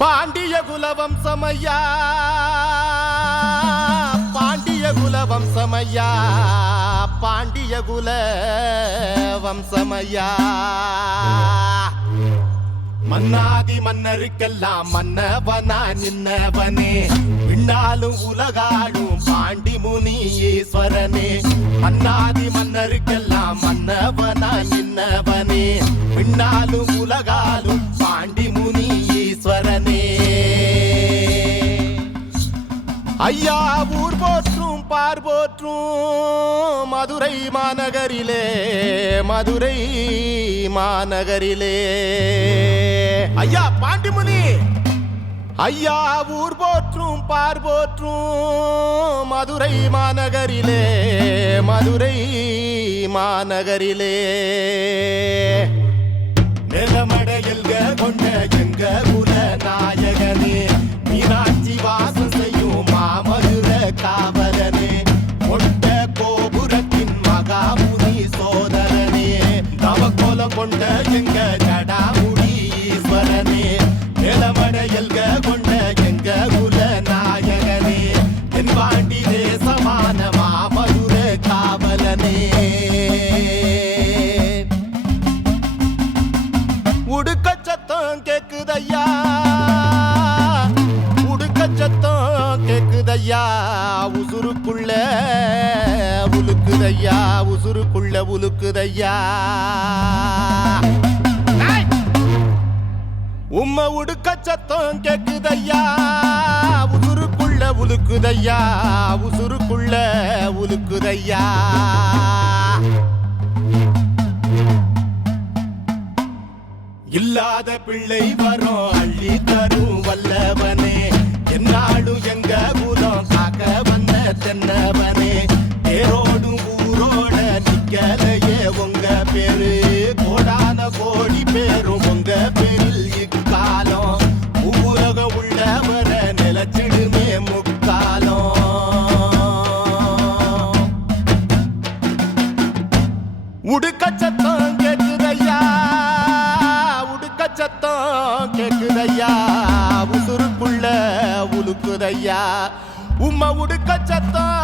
பாண்டிய குலவம் சமையா பாண்டிய குலவம் சமையா பாண்டிய குல வம்சமையா மன்னாதி மன்னருக்கெல்லாம் மன்னவனா நின்னவனே. பின்னாலும் உலகாடும் பாண்டி முனி ஈஸ்வரனே. மன்னாதி மன்னருக்கெல்லாம் ஐயா ஊர் போற்றும் பார் போற்றும் மதுரை மாநகரிலே மதுரை மாநகரிலே. ஐயா பாண்டிமுனி! ஐயா ஊர் போற்றும் பார் போற்றும் மதுரை மாநகரிலே மதுரை மாநகரிலே. நிலமடையில் கொண்ட எங்க குல நாயகன் கொண்ட எங்க ஜடாமுடி ஈஸ்வரனே நிலமடையல்க கொண்ட எங்க குல நாயகனே என் தென்பாண்டி தேசமான மாமதுர காவலனே. உடுக்க சத்தம் கேக்குதையா உடுக்க சத்தம் கேக்குதையா உசுருக்குள்ள உலுக்குதையா உசுருக்குள்ள உலுக்குதையா உம்ம உடுக்க சத்தம் கேக்குதையா? உசுருக்குள்ள உலுக்குதையா உசுருக்குள்ள உலுக்குதையா இல்லாத பிள்ளை வரும் அள்ளி தரும் வல்லவனே. என்னாலும் எங்க உழுக்குதையா உசுருக்குள்ள உழுக்குதையா உம்மை உடுக்க சத்தம்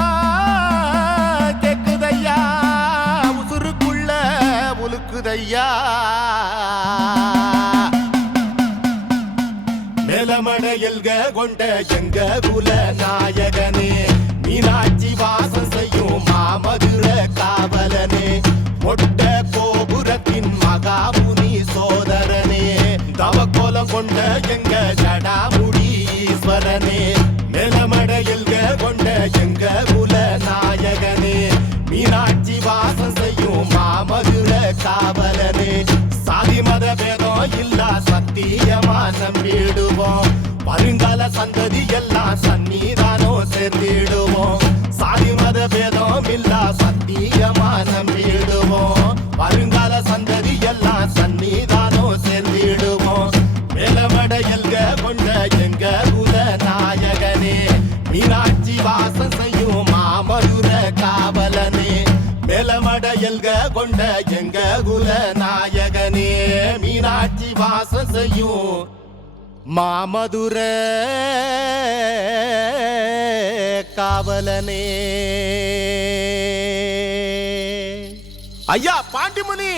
கேக்குதையா? உசுருக்குள்ள உழுக்குதையா நிலமடையல்க கொண்ட எங்க குல நாயகனே கொண்ட எங்க ஜடாமுடி ஈஸ்வரனே நிலமடையல்க கொண்ட எங்க குல நாயகனே மீனாட்சி வாசம் செய்யும் மாமதுர காவலனே சாதி மத பேதம் இல்லா சத்தியமா நம்பிடுவோம். வருங்கால சந்ததி எல்லாம் சன்னிதானோ சேர்ந்திடுவோம் சாதி மத பேதம் இல்லா சத்தியமா நம்பிடுவோம் கொண்ட எங்க குல நாயகனே மீனாட்சி வாசம் செய்யும் மாமதுர காவலனே மேலமடையல்க கொண்ட எங்க குல நாயகனே மீனாட்சி வாசம் செய்யும் மாமதுர காவலனே. ஐயா பாண்டிமுனி!